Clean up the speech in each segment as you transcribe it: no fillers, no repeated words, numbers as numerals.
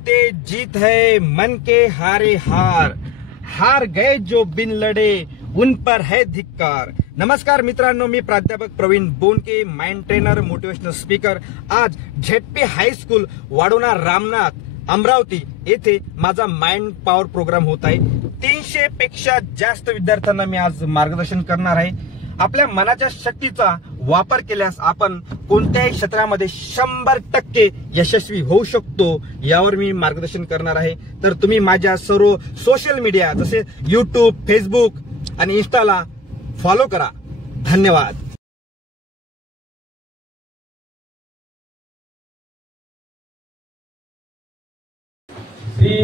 ते जीत है मन के हारे हार, हार गए जो बिन लड़े उन पर है धिक्कार। नमस्कार मित्रांनो, मी प्राध्यापक Praveen Bonke, mind trainer, motivational speaker. आज झेडपी हायस्कूल वाडोना रामनाथ अमरावती येथे माझा माइंड पॉवर प्रोग्राम होत आहे। 300 पेक्षा जास्त विद्यार्थ्यांना मी आज मार्गदर्शन करणार आहे। आपल्या मनाच्या शक्तीचा वापर केल्यास आपण कोणत्याही क्षेत्रामध्ये 100% यशस्वी होऊ शकतो, यावर मी मार्गदर्शन करणार आहे। तर तुम्ही माझ्या सर्व सोशल मीडिया जसे YouTube, फेसबुक आणि इंस्टाला फॉलो करा। धन्यवाद। श्री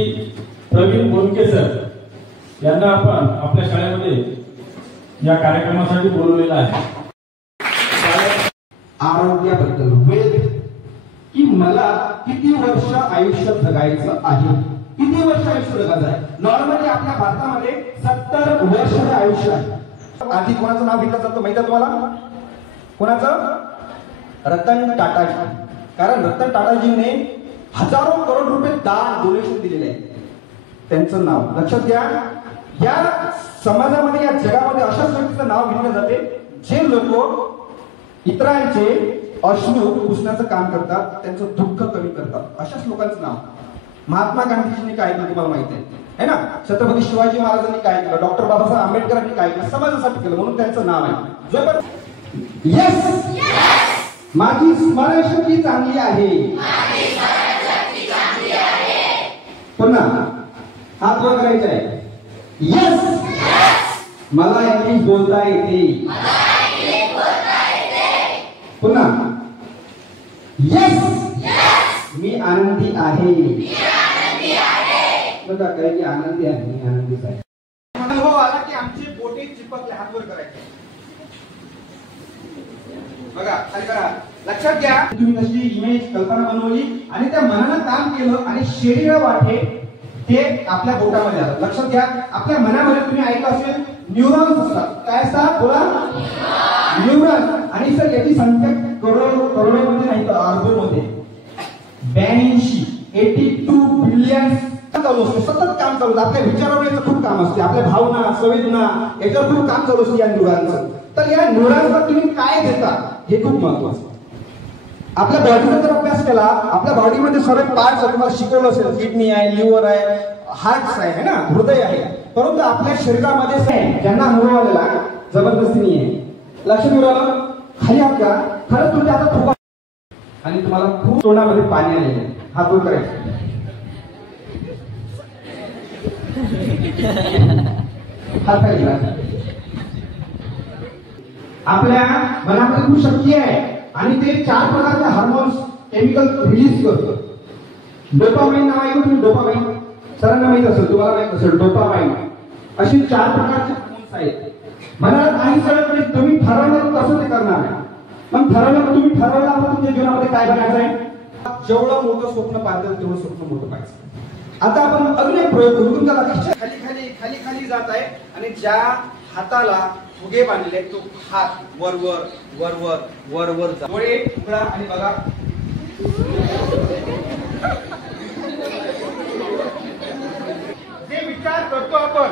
प्रवीण बोनके सर यांना आपण आपल्या शाळेमध्ये या कार्यक्रमासाठी बोलवलेलं आहे। आरोग्याबद्दल वेद की मला किती वर्ष आयुष्य जगायचं आहे, किती वर्ष आयुष्य जगायचं आहे। नॉर्मली आपल्या भारतामध्ये 70 वर्ष हे आयुष्य आहे। आधी कोणाचं नाव घेतलं जातं माहिती आहे तुम्हाला? कोणाचं? रतन टाटाजी। कारण रतन टाटाजींनी हजारो करोड रुपये दान डोनेशन दिलेले आहे। त्यांचं नाव लक्षात घ्या। या समाजामध्ये, या जगामध्ये अशाच व्यक्तीचं नाव घेतलं जाते जे लोक इतरांचे अश्रू पुसण्याचं काम करतात, त्यांचं दुःख कमी करतात। अशाच लोकांचं नाव। महात्मा गांधीजींनी काय केलं तुम्हाला माहिती आहे ना? छत्रपती शिवाजी महाराजांनी काय केलं, डॉक्टर बाबासाहेब आंबेडकरांनी काय केलं, समाजासाठी केलं, म्हणून त्यांचं नाव आहे। जोपर्यंत यस माझी स्मरणशक्ती चांगली आहे, पुन्हा हात वर करायचा आहे। यस मला इंग्लिश बोलता येते, पुन्हा यस मी आनंदी आहे, बघा काही आनंदी आहे, मी आनंदीच आहे। अनुभव आला की आमचे बोटे चिपकले, हात वर करायचे बघा, खाली करा। लक्षात घ्या, तुम्ही तशी इमेज कल्पना बनवली आणि त्या मनानं काम केलं आणि शरीर वाटे ते आपल्या बोटामध्ये आलं। लक्षात घ्या, आपल्या मनामध्ये तुम्ही ऐकलं असेल न्यूरॉन्स असतात। काय असतात? बोला, न्यूरॉन्स। आणि सर याची संख्या करोडोमध्ये नाही तर अर्बोमध्ये 82 बिलियन चालू असते, सतत काम चालू। आपल्या विचारावर याचं खूप काम असते, आपल्या भावना, संवेदना याच्यावर खूप काम चालू असते या न्यूरॉन्सचं। तर या न्यूरॉन्सवर तुम्ही काय देता हे खूप महत्वाचं। आपल्या बॉडीचा जर अभ्यास केला, आपल्या बॉडीमध्ये सर्व पार्ट्स तुम्हाला शिकवलं असेल, किडनी आहे, लिव्हर आहे, हार्ट आहे ना, हृदय आहे, परंतु आपल्या शरीरामध्ये ज्यांना अनुभव आलेला जबरदस्ती आहे। लक्ष देऊन खाली हात घ्या। खरंच तुम्ही आता थोडा आणि तुम्हाला खूप तोंडामध्ये पाणी आलेलं आहे, हात वर करायचे। हात खाली घ्या। आपल्या मनामध्ये खूप शक्ती आहे आणि ते 4 प्रकारचे हार्मोन्स, केमिकल रिलीज करतो। डोपामाइन नाव ऐकून तुम्ही? डोपामाइन सरांना माहित असेल, तुम्हाला माहित असेल डोपामाइन। अशी 4 प्रकारचे हार्मोन्स आहेत। मनाला काही कळत नाही, तुम्ही ठरवलं कसं ते करणार आहे। मग ठरवलं, तुम्ही ठरवलं आता तुमच्या जीवनामध्ये काय बनायचं आहे। जेवढं मोठं स्वप्न पाहता तेवढं स्वप्न मोठं पाहायचं। आता आपण अजून एक प्रयोग करू। तुमचा खाली खाली खाली खाली जात आहे आणि ज्या हाताला फुगे बांधले तो हात वर वर वर वर वर वर जा। डोळे उघडा आणि बघा। जे विचार करतो आपण,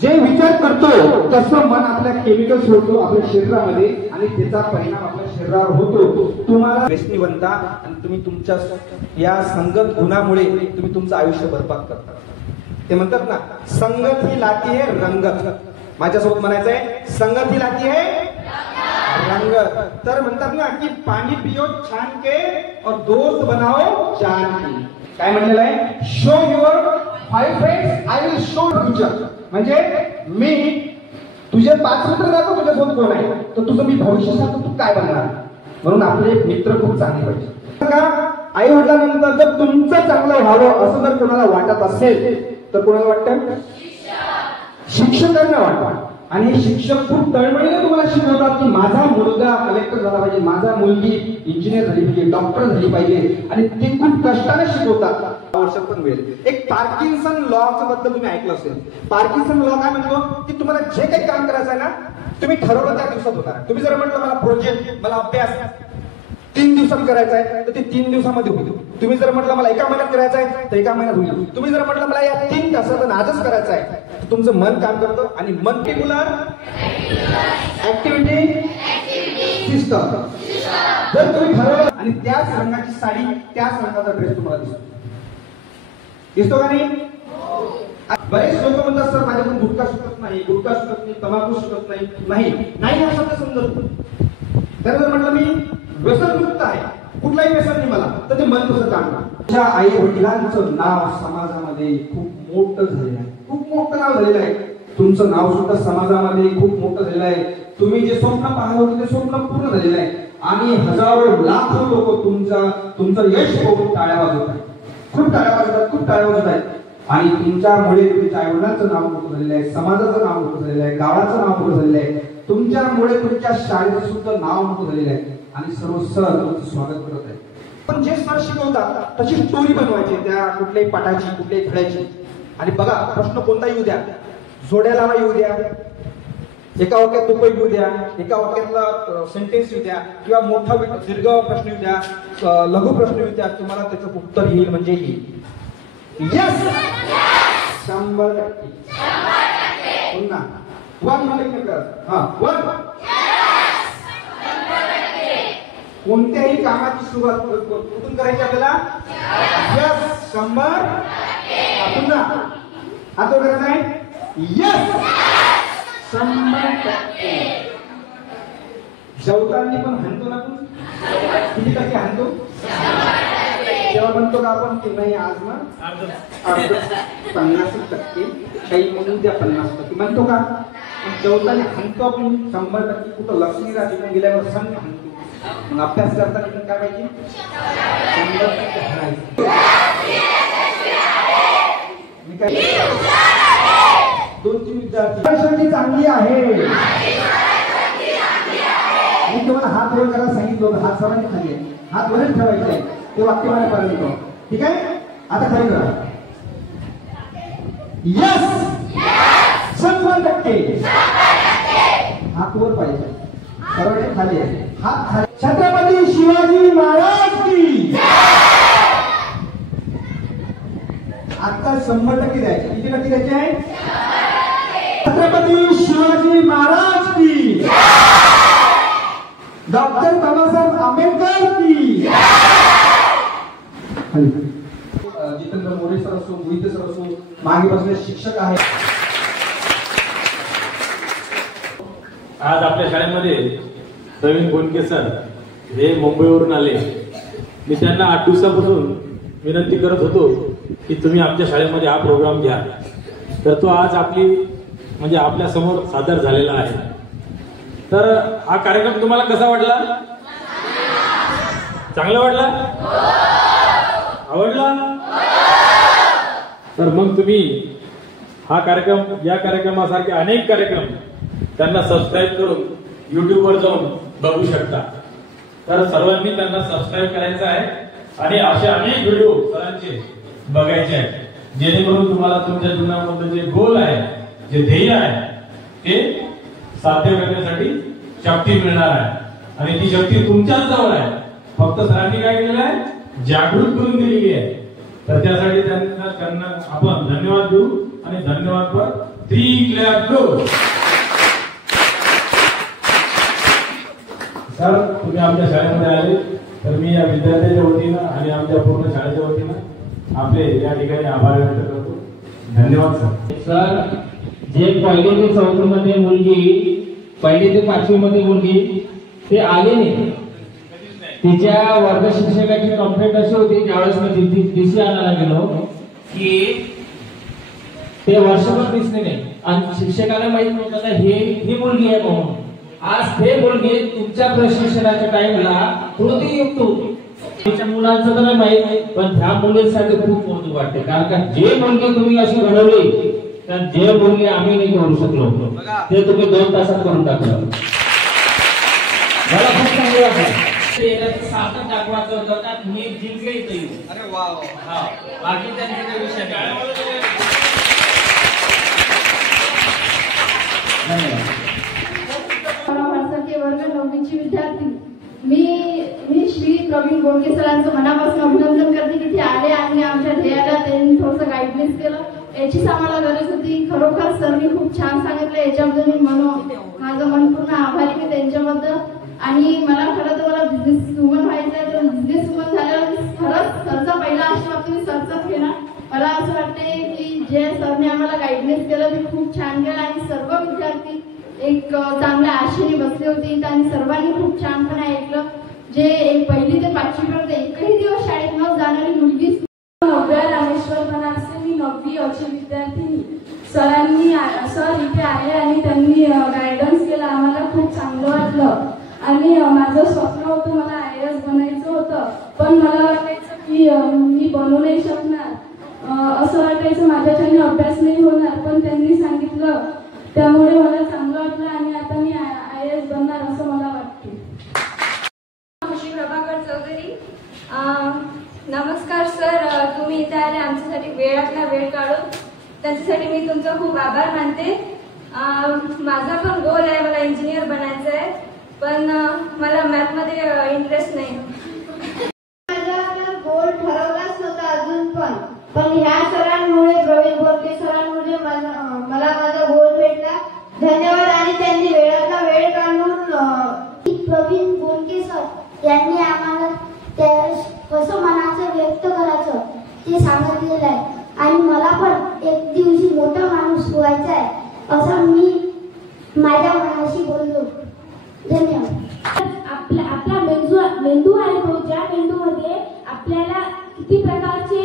जे विचार करतो तसं मन आपल्या केमिकल सोडतो आपल्या शरीरामध्ये आणि त्याचा परिणाम आपल्या शरीरावर होतो। तुम्हाला व्यसनी बनता आणि तुम्ही तुमच्या या संगत गुणामुळे तुम्ही तुमचं आयुष्य बरबाद करता। ते म्हणतात ना, संगत ही लाती है रंगत। माझ्यासोबत म्हणायचं आहे, संगत ही लाती है रंगत। तर म्हणतात ना की पाणी पियो छान के और दोस्त बनाओ जान के। काय म्हणलेलं आहे? Show your 5 friends, I will show future. म्हणजे मी तुझे 5 मित्र दाखव तुझ्यासोबत कोण आहे, तर तुझं मी भविष्य सांगतो तू काय बनणार। म्हणून आपले मित्र खूप चांगले पाहिजे का? आई वडिलांनंतर जर तुमचं चांगलं व्हावं असं जर कोणाला वाटत असेल तर कोणाला वाटतं? शिक्षकांना वाटतं। आणि शिक्षक खूप तळमळीने तुम्हाला शिकवतात की माझा मुलगा कलेक्टर झाला पाहिजे, माझा मुलगी इंजिनियर झाली पाहिजे, डॉक्टर झाली पाहिजे, आणि ते खूप कष्टाने शिकवतात। वर्षात पण वेळ। एक पार्किन्सन लॉ बद्दल तुम्ही ऐकलं असेल। पार्किन्सन लॉ काय म्हणतो की तुम्हाला जे काही काम करायचं आहे ना, तुम्ही ठरवलं त्या दिवसात होणार। तुम्ही जर म्हटलं मला प्रोजेक्ट, मला अभ्यास, 3 दिवसात करायचं आहे तर ते 3 दिवसामध्ये होईल. तुम्ही जर म्हटलं मला एका महिन्यात करायचं आहे तर एका महिन्यात होईल. तुम्ही जर म्हटलं मला या 3 तासात आजच करायचं आहे तर तुमचं मन काम करतं. आणि मन रेग्युलर ऍक्टिव्हिटी सिस्टम जर तुम्ही ठरवलं आणि त्याच रंगाची साडी त्याच रंगाचा ड्रेस तुम्हाला दिसतो का नाही? बरेच लोक म्हणतात सर माझ्याकडून गुटखा सुटत नाही, गुटखा सुटत नाही, तंबाखू सुटत नाही. नाही हा शब्द समजत. तर जर म्हटलं मी व्यसनमुक्त आहे, कुठलाही व्यसन नाही मला, तर ते मन कसं काढणार? तुझ्या आई वडिलांचं नाव समाजामध्ये खूप मोठं झालेलं आहे, खूप मोठं नाव झालेलं आहे. तुमचं नाव सुद्धा समाजामध्ये खूप मोठं झालेलं आहे. तुम्ही जे स्वप्न पाहत होते ते स्वप्न पूर्ण झालेलं आहे. आणि हजारो लाखो लोक तुमचं यश बघून टाळ्या वाजवत आहेत, खूप टाळ्या वाजवत आहेत. आणि तुमच्यामुळे तुमच्या आई वडिलांचं नाव मोठं झालेलं आहे, समाजाचं नाव मोठं झालेलं आहे, गावाचं नाव मोठं झालेलं आहे. तुमच्यामुळे तुमच्या शाळेचं सुद्धा नाव मोठं झालेलं आहे. आणि सर्व सर तुमचं स्वागत करत आहे. पण जे सर शिकवतात तशी स्टोरी बनवायची त्या कुठल्याही पाठाची, कुठल्याही धड्याची. आणि बघा प्रश्न कोणता येऊ द्या, जोड्या लावा येऊ द्या, एका वाक्यात तुप येऊ द्या, एका वाक्यातला सेंटेन्स येऊ द्या, किंवा मोठा दीर्घ प्रश्न येऊ द्या, लघु प्रश्न येऊ द्या, तुम्हाला त्याचं उत्तर येईल म्हणजे येईल. यस 100%. पुन्हा 1 मध्ये कर. हा 1. कोणत्याही कामाची सुरुवात कुठून करायची आपल्याला? यस 100. पुन्हा आता करायचं आहे यस 100%. जेवताना पण हाणतो ना आपण, किती टक्के हाणतो? तेव्हा म्हणतो का आपण की नाही आज ना 50% काही म्हणून द्या 50% म्हणतो का? जेवताना हाणतो आपण 100%. कुठं लक्ष्मी राहते गेल्यावर संघ हाणतो. मग अभ्यास करताना पण काय पाहिजे? 100% हाणायचं. मी काय 2-3 विद्यार्थी चांगली आहे. मी तुम्हाला हात वर करायला सांगितलं होतं, हात सर्वांनी खाली आहे, हात वरच ठेवायचे आहे, ते वाक्य मला पर्यंत. ठीक आहे, आता खाली करा. यस 100%. हात वर पाहिजे, सर्वांनी खाली आहे, हात खाली. छत्रपती शिवाजी महाराज की. आता 100% द्यायचे. किती टक्के द्यायचे आहे? छत्रपती शिवाजी महाराज की. डॉक्टर बाबासाहेब आंबेडकर की. जितेंद्र मोरे सर असो, मोहिते सर असो, मागे बसलेले शिक्षक आहेत. आज आपल्या शाळेमध्ये प्रवीण बोनके सर हे मुंबईवरून आले. मी त्यांना 8 दिवसापासून विनंती करत होतो की तुम्ही आमच्या शाळेमध्ये हा प्रोग्राम घ्या. तर तो आज म्हणजे आपल्या समोर सादर झालेला आहे. तर हा कार्यक्रम तुम्हाला कसा वाटला? चांगला वाटला? आवडला? तर मग तुम्ही हा कार्यक्रम, या कार्यक्रमासारखे अनेक कार्यक्रम त्यांना सबस्क्राईब करून युट्यूबवर जाऊन बघू शकता. तर सर्वांनी त्यांना सबस्क्राईब करायचं आहे आणि असे अनेक व्हिडिओ सरांचे बघायचे आहेत, जेणेकरून तुम्हाला तुमच्या जीवनामधलं जे गोल आहे, जे ध्येय आहे, ते साध्य करण्यासाठी शक्ती मिळणार आहे. आणि ती शक्ती तुमच्याच जवळ आहे. फक्त सरांनी काय केलेलं आहे? जागृत करून दिलेली आहे. तर त्यासाठी त्यांना आपण धन्यवाद देऊ. आणि धन्यवाद पर 3 क्लॅप दो. सर तुम्ही आमच्या शाळेमध्ये आले तर मी या विद्यार्थ्यांच्या वतीनं आणि आमच्या पूर्ण शाळेच्या वतीनं आपले या ठिकाणी आभार व्यक्त करतो. धन्यवाद सर. सर जे 1ली ते 4थी मध्ये मुलगी, 1ली ते 5वी मध्ये मुलगी ते आले नाही. तिच्या वर्ग शिक्षकाची कंप्लेंट अशी होती ज्यावेळेस मी डीसी आणायला गेलो की ते वर्षभर दिसले नाही आणि शिक्षकाला माहित नव्हतं ही मुलगी आहे म्हणून. आज ते मुलगी तुमच्या प्रशिक्षणाच्या टाइमला कृतीयुक्त होती. तिच्या मुलांचं तर माहित नाही, पण ह्या मुलींसाठी खूप कौतुक वाटते. कारण का जे मुलगी तुम्ही अशी घडवली, तर जे मुलगी आम्ही नाही करू शकलो ते तुम्ही 2 तासात करून टाकलं. मला खूप चांगलं वाटलं. सार्थक दाखवायचं होतं का तुम्ही जिंकले इथे. अरे वा. हा बाकी त्यांचे काही विषय वर्ग 9ची विद्यार्थी मी श्री प्रवीण बोडके सरांचं मनापासून अभिनंदन करते की ते आले आणि आमच्या ध्येयाला त्यांनी थोडंसं गाईडन्स केलं. याचीच आम्हाला गरज होती. खरोखर सरनी खूप छान सांगितलं. याच्याबद्दल मी माझं मन पूर्ण आभारी मी त्यांच्याबद्दल. आणि मला खरं तर मला बिझनेस वुमन व्हायचं आहे. तर बिझनेस वुमन झाल्यावर खरंच सरचा पहिला आशीर्वाद तुम्ही सरचाच घेणार. मला असं वाटते की जे सरने आम्हाला गाईडन्स केलं ते खूप छान केलं आणि सर्व विद्यार्थी एक चांगल्या आशेने बसले होते आणि सर्वांनी खूप छानपणे ऐकलं. जे 1ली ते 5वी पर्यंत एकही दिवस शाळेत न जाणारी मुलगी नव्या रामेश्वर बनारसे, मी 9वी अची विद्यार्थिनी. सरांनी सर इथे आले आणि त्यांनी गायडन्स केलं. आम्हाला खूप चांगलं वाटलं आणि माझं स्वप्न होतं मला IAS बनायचं होतं. पण मला वाटायचं की मी बनवू नाही शकणार. असं वाटायचं माझ्याच्याने अभ्यास नाही होणार. पण त्यांनी सांगितलं त्यामुळे मला चांगलं वाटलं आणि आता मी IAS बनणार असं मला वाटते. खुशी प्रभाकर चौधरी. नमस्कार सर, तुम्ही इथे आले आमच्यासाठी वेळातला वेळ काढून त्याच्यासाठी मी तुमचा खूप आभार मानते. माझा पण गोल आहे, मला इंजिनियर बनायचं आहे. पण मला मॅथमध्ये इंटरेस्ट नाही. माझा गोल ठरवलाच नव्हता अजून पण ह्या सरांमुळे प्रवीण बोडके सरांमुळे मला माझा गोल भेटला. धन्यवाद. आणि त्यांनी वेळातला वेळ काढून प्रवीण बोडके सर यांनी आम्हाला कसं मनाचं व्यक्त करायचं ते सांगितलेलं आहे. आणि मला पण एक दिवशी मोठा माणूस व्हायचा आहे असं मी माझ्या मनाशी बोललो. धन्यवाद. आपला मेंदू आहे तो, ज्या मेंदूमध्ये आपल्याला किती प्रकारचे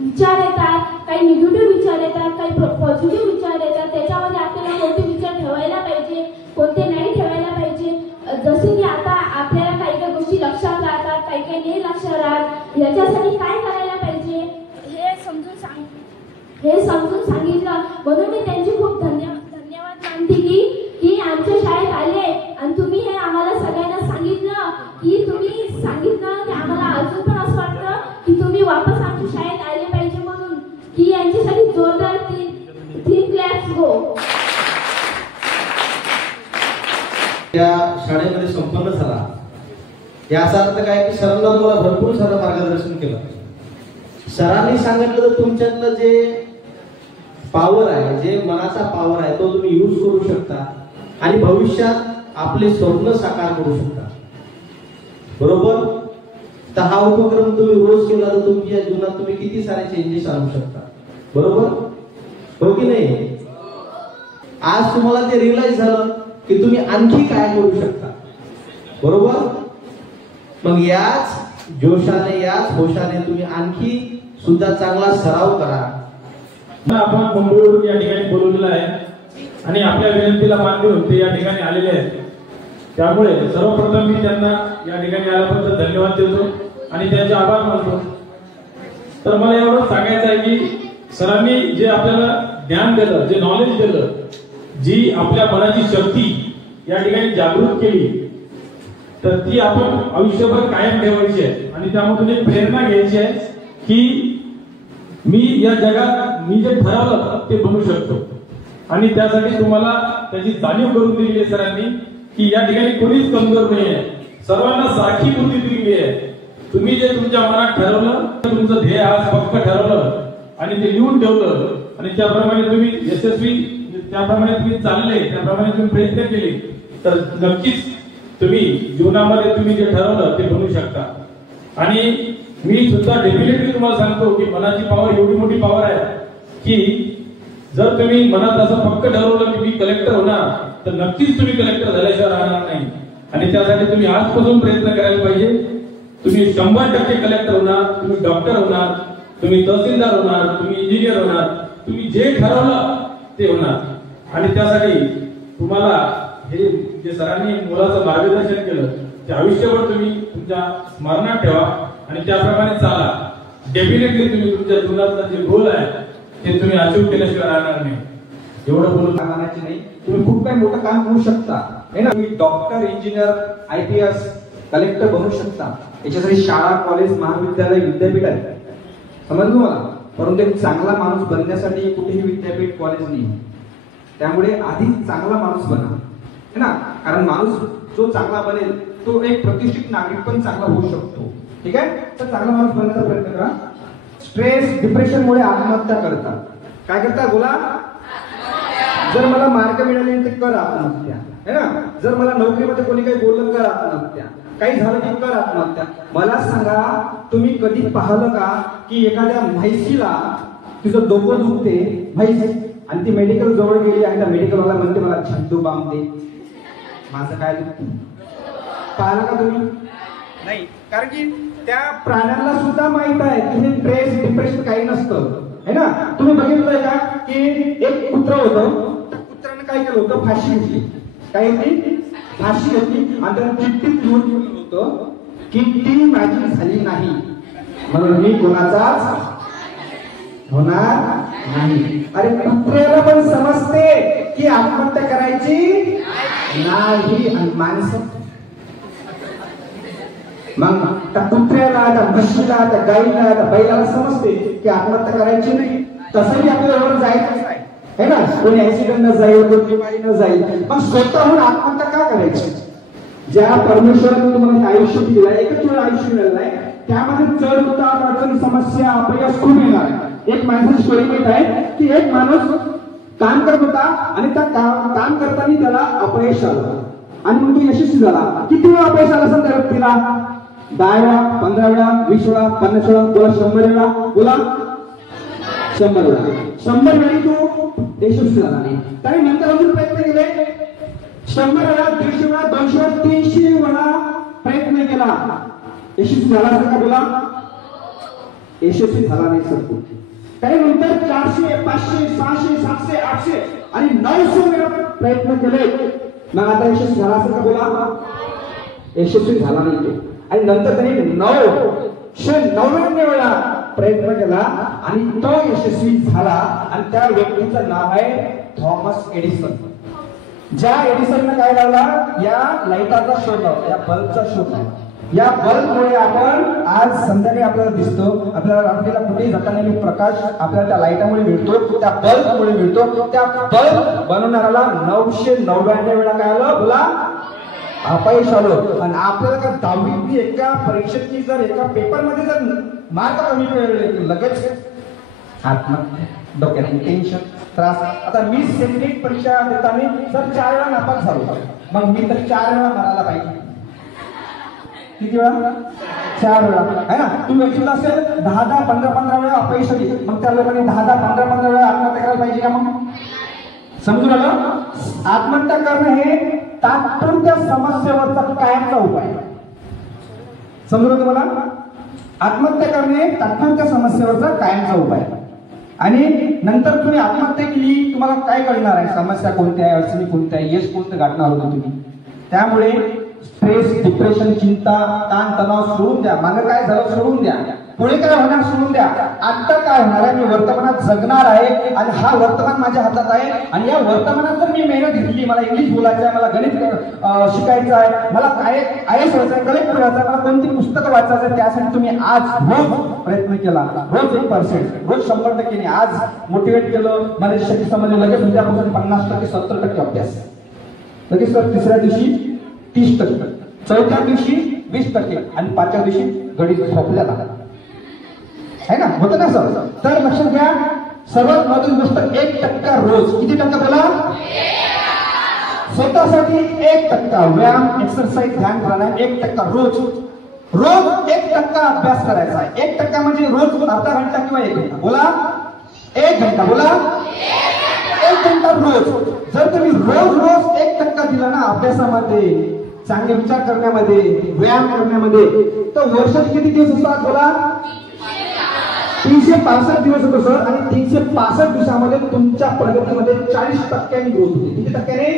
विचार येतात. काही निगेटिव्ह विचार येतात, काही पॉझिटिव्ह विचार येतात. त्याच्यामध्ये आपल्याला कोणते विचार ठेवायला पाहिजे, कोणते नाही ठेवायला पाहिजे. जसे की आता आपल्याला काही काही गोष्टी लक्षात राहतात, काही काही नाही लक्षात राहत. याच्यासाठी काय करायला पाहिजे हे समजून सांगितलं. म्हणून मी त्यांची खूप धन्यवाद मानते की आमच्या शाळेत आले आणि तुम्ही हे आम्हाला सगळ्यांना सांगितलं की आम्हाला अजून पण असं वाटतं की तुम्ही वापस आमच्या शाळेत आले पाहिजे. म्हणून की यांच्यासाठी जोरदार 3 क्लॅप्स गो. त्या शाळेमध्ये संपन्न झाला. याचा अर्थ काय की सरांना तुम्हाला भरपूर सारं मार्गदर्शन केलं. सरांनी सांगितलं तर तुमच्यातलं जे पॉवर आहे, जे मनाचा पॉवर आहे तो तुम्ही यूज करू शकता आणि भविष्यात आपले स्वप्न साकार करू शकता. बरोबर. तर हा उपक्रम तुम्ही रोज केला तर तुमच्या जीवनात तुम्ही किती सारे चेंजेस आणू शकता. बरोबर हो की नाही. आज तुम्हाला ते रिअलाइज झालं की तुम्ही आणखी काय करू शकता. बरोबर. मग याच जोशाने याच होशाने तुम्ही आणखी सुद्धा चांगला सराव करा. आपण मुंबईवरून या ठिकाणी बोलवलेलं आहे आणि आपल्या विनंतीला मान देऊन ते या ठिकाणी आलेले आहेत. त्यामुळे सर्वप्रथम मी त्यांना या ठिकाणी आल्याबद्दल धन्यवाद देतो आणि त्यांचे आभार मानतो. तर मला एवढं सांगायचं आहे की सरांनी जे आपल्याला ज्ञान दिलं, जे नॉलेज दिलं, जी आपल्या मनाची शक्ती या ठिकाणी जागृत केली, तर ती आपण आयुष्यभर कायम ठेवायची आहे. आणि त्यामधून एक प्रेरणा घ्यायची आहे की मी या जगात मी जे ठरवलं ते बनू शकतो. आणि त्यासाठी तुम्हाला त्याची जाणीव करून दिली आहे सरांनी की या ठिकाणी कोणीच कमजोर नाही आहे. सर्वांना सारखी बुद्धी दिली आहे. तुम्ही जे तुमच्या मनात ठरवलं, तुमचं ध्येय आज पक्क ठरवलं आणि ते लिहून ठेवलं आणि त्याप्रमाणे तुम्ही यशस्वी, त्याप्रमाणे तुम्ही चालले, त्याप्रमाणे तुम्ही प्रयत्न केले, तर नक्कीच तुम्ही जीवनामध्ये तुम्ही जे ठरवलं ते बनवू शकता. आणि मी सुद्धा डेफिनेटली तुम्हाला सांगतो की मनाची पॉवर एवढी मोठी पॉवर आहे की जर तुम्ही मनात असं पक्क ठरवलं की मी कलेक्टर होणार, तर नक्कीच तुम्ही कलेक्टर झाल्याशिवाय राहणार नाही. आणि त्यासाठी तुम्ही आजपासून प्रयत्न करायला पाहिजे. तुम्ही 100% कलेक्टर होणार, तुम्ही डॉक्टर होणार, तुम्ही तहसीलदार होणार, तुम्ही इंजिनियर होणार. तुम्ही जे ठरवलं ते होणार. आणि त्यासाठी तुम्हाला हे जे सरांनी मुलाचं मार्गदर्शन केलं ते आयुष्यभर तुम्ही तुमच्या स्मरणात ठेवा आणि त्याप्रमाणे चाला. डेफिनेटली तुम्ही तुमच्या जीवनातलं जे गोल आहे ते तुम्ही अचीव केल्याशिवाय राहणार नाही. एवढं बोलून सांगण्याचे नाही. तुम्ही खूप काही मोठं काम करू शकता है ना. तुम्ही डॉक्टर, इंजिनियर, IPS, कलेक्टर बनू शकता. याच्यासाठी शाळा, कॉलेज, महाविद्यालय, विद्यापीठ आहे. समजलं मला. परंतु एक चांगला माणूस बनण्यासाठी कुठेही विद्यापीठ, कॉलेज नाही. त्यामुळे आधी चांगला माणूस बना है ना. कारण माणूस जो चांगला बनेल तो एक प्रतिष्ठित नागरिक पण चांगला होऊ शकतो. ठीक आहे. तर चांगला माणूस बनण्याचा प्रयत्न करा. स्ट्रेस डिप्रेशनमुळे आत्महत्या करतात. काय करतात बोला. जर मला मार्क मिळाले तर कर आत्महत्या, है ना. जर मला नोकरीमध्ये कोणी काही बोललं कर आत्महत्या, काही झालं की कर आत्महत्या. मला सांगा, तुम्ही कधी पाहिलं का की एखाद्या म्हैसीला तिचं डोकं दुखते म्हैस आणि ती मेडिकल जवळ गेली आणि त्या मेडिकलवाला म्हणते मला झंडू बाम दे, माझं काय दुखतं. पाहिलं का तुम्ही. नाही, कारण की त्या प्राण्यांना सुद्धा माहित आहे की हे स्ट्रेस डिप्रेशन काही नसतं, है ना. तुम्ही बघितलंय का की एक कुत्र होतं, त्या कुत्र्याने काय केलं होतं, फाशी घेतली. काय घेतली, फाशी घेतली आणि त्याला चिठ्ठीत लिहून ठेवलं होतं की ती माझी झाली नाही म्हणून मी कोणाचाच होणार नाही. अरे कुत्र्याला पण समजते की आत्महत्या करायची नाही. आणि माणसं मग त्या कुत्र्याला, त्या म्हशीला, त्या गाईला, त्या बैलाला समजते की आत्महत्या करायची नाही. तसंही आपल्याला जायचंच आहे, है ना. कोणी ऍक्सिडेंट न जाईल, कोणी बिमारी न जाईल, मग स्वतःहून आत्महत्या का करायची. ज्या परमेश्वराने तुम्हाला आयुष्य दिलं आहे, एकच वेळ आयुष्य मिळालं आहे, त्यामध्ये चढ उतार अडचण समस्या अपयश खूप येणार. एक माणसाची स्टोरी माहित आहे की एक माणूस काम करत होता आणि त्या काम करताना त्याला अपयश आलं आणि मग तो यशस्वी झाला. किती वेळा अपयश आला असेल त्या व्यक्तीला. 10 वेळा, 15 वेळा, 20 वेळा, 50 वेळा, बोला 100 वेळा, बोला 100 वेळा. 100 वेळी तो यशस्वी झाला नाही. त्याने नंतर अजून प्रयत्न केले. 100 वेळा, 150 वेळा, 200 वेळा, 300 वेळा प्रयत्न केला. यशस्वी झाला असेल का बोला. यशस्वी झाला नाही सर. त्यानंतर 400, 500, 600, 700, 800 आणि 900 वेळा प्रयत्न केले. मग आता यशस्वी झाला असेल का बोला. यशस्वी झाला नाही तो. आणि नंतर त्याने 999 वेळा प्रयत्न केला आणि तो यशस्वी झाला. आणि त्या व्यक्तीचं नाव आहे थॉमस एडिसन. ज्या एडिसनने काय लावला, या लाईटाचा शोध लावला, या बल्बचा शोध लावला. या बल्बमुळे आपण आज संध्याकाळी आपल्याला दिसतो, आपल्याला रात्रीला कुठेही जाताना प्रकाश आपल्याला त्या लाईटामुळे मिळतो, त्या बल्बमुळे मिळतो. त्या बल्ब बनवणाऱ्याला 999 वेळा काय आलं बोला, अपयश आलं. आणि आपल्याला का 10वी एका परीक्षेतली जर एका पेपरमध्ये जर मार्क कमी मिळाले लगेच आत्महत्या, डोक्यात टेन्शन, त्रास. आता मी सेंट्रिक परीक्षा देताना जर 4 वेळा नापास झालो, मग मी तर 4 वेळा मारायला पाहिजे. किती वेळा, 4 वेळा, है ना. तुम्ही बघितलं असेल 10-10, 15-15 वेळा अपयश आली, मग त्या लोकांनी 10-10, 15-15 वेळा आत्महत्या करायला पाहिजे का. मग समजून आलं. आत्महत्या करणं हे तात्पुरत्या समस्येवरचा कायमचा उपाय. समजून तुम्हाला. आत्महत्या करणे तात्पुरत्या समस्येवरचा कायमचा उपाय. आणि नंतर तुम्ही आत्महत्या केली, तुम्हाला काय कळणार आहे, समस्या कोणत्या आहे, अडचणी कोणत्या आहे, यश कोणतं गाठणार होतं तुम्ही. त्यामुळे स्ट्रेस, डिप्रेशन, चिंता, ताण तणाव सोडून द्या. मागे काय झालं सोडून द्या, पुढे काय होणार सोडून द्या. आता काय होणार आहे, मी वर्तमानात जगणार आहे आणि हा वर्तमान माझ्या हातात आहे. आणि या वर्तमानात जर मी मेहनत घेतली, मला इंग्लिश बोलायचं आहे, मला गणित शिकायचं आहे, मला काय IAS व्हायचं आहे, कलेक्टर व्हायचं आहे, मला कोणती पुस्तकं वाचायचं आहे, त्यासाठी तुम्ही आज रोज प्रयत्न केला, रोज 1%, रोज 100%, आज मोटिवेट केलं, माझ्या शक्ती समजले, लगेच उद्यापासून 50%, 70% अभ्यास, लगेच तर तिसऱ्या दिवशी 30%, चौथ्या दिवशी 20% आणि 5व्या दिवशी गणित झोपल्याला है ना. होतं ना सर. तर लक्षात घ्या, सर्वात महत्त्वाची गोष्ट 1% रोज. किती टक्का बोला. स्वतःसाठी 1% व्यायाम, एक्सरसाइज, ध्यान प्राणायाम 1% रोज. रोज 1% अभ्यास करायचा आहे. 1% म्हणजे रोज अर्धा घंटा किंवा 1 घंटा बोला. 1 घंटा बोला. 1 घंटा रोज. जर तुम्ही रोज 1% दिला ना अभ्यासामध्ये, चांगले विचार करण्यामध्ये, व्यायाम करण्यामध्ये, तर वर्षात किती दिवस असतात बोला. 365 दिवस होतो सर. आणि 365 दिवसामध्ये तुमच्या प्रगतीमध्ये 40% ग्रोथ होते. किती टक्क्याने.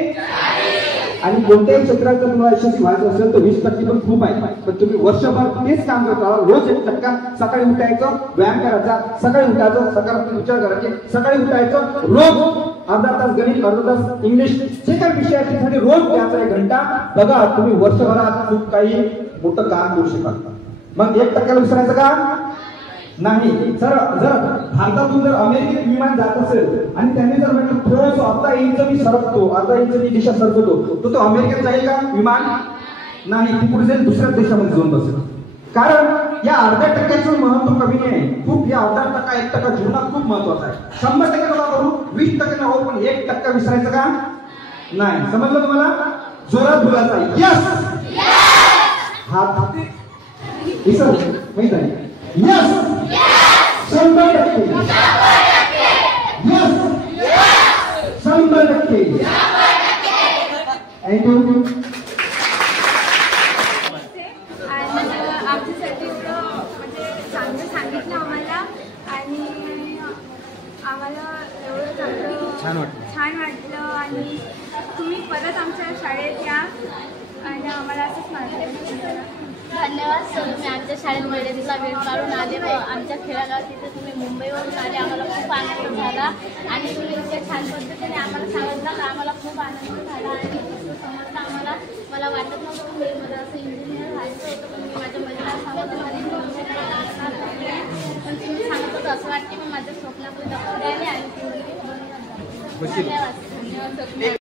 आणि कोणत्याही क्षेत्रात जर तुम्हाला यशस्वी व्हायचं असेल तर 20% पण खूप आहे. पण तुम्ही वर्षभर तेच काम करता, रोज 1%. सकाळी उठायचं, व्यायाम करायचा, सकाळी उठायचं, सकारात्मक विचार करायचे, सकाळी उठायचं, रोज अर्धा तास गणित, अर्धा तास इंग्लिश, जे काही विषय आहे त्यासाठी रोज द्यायचा 1 घंटा. बघा तुम्ही वर्षभरात खूप काही मोठं काम करू शकाल. मग 1%ला विसरायचं का नाही. जर भारतातून जर अमेरिकेत विमान जात असेल आणि त्यांनी जर म्हटलं थोडंसं अर्धा इंच मी सरकतो, अर्धा इंच मी दिशा सरकतो, तो अमेरिकेत जाईल का विमान. नाही, ती पुढे जाईल दुसऱ्याच देशामध्ये जाऊन बसेल. कारण या अर्ध्या टक्क्याचं महत्व कमी नाही, खूप या अर्धा टक्का 1% जीवनात खूप महत्वाचा आहे. 100% नका करू, 20% नको, पण 1% विसरायचं का नाही. समजलं तुम्हाला? जोरात बोलायचा यस. हात विसर माहित आहे. यस 100%. यस 100%. थँक्यू. आमच्यासाठी एवढं म्हणजे चांगलं सांगितलं आम्हाला आणि आम्हाला एवढं चांगलं छान वाटलं आणि तुम्ही परत आमच्या शाळेत या आणि आम्हाला असंच मार्गदर्शन करा. धन्यवाद सर, तुम्ही आमच्या शाळेमध्ये तिथला वेळ काढून आले व आमच्या खेळाला तिथे तुम्ही मुंबईवरून आले. आम्हाला खूप आनंद झाला आणि तुम्ही इतक्या छान पद्धतीने आम्हाला सांगितलं तर आम्हाला खूप आनंद झाला आणि समजलं आम्हाला. मला वाटत नव्हतं की मला असं इंजिनियर व्हायचं होतं, पण मी माझ्या मुलीला सांगितलं पण तुम्ही सांगत होतं असं वाटते मी माझ्या स्वप्नात पुढे आले आणि धन्यवाद.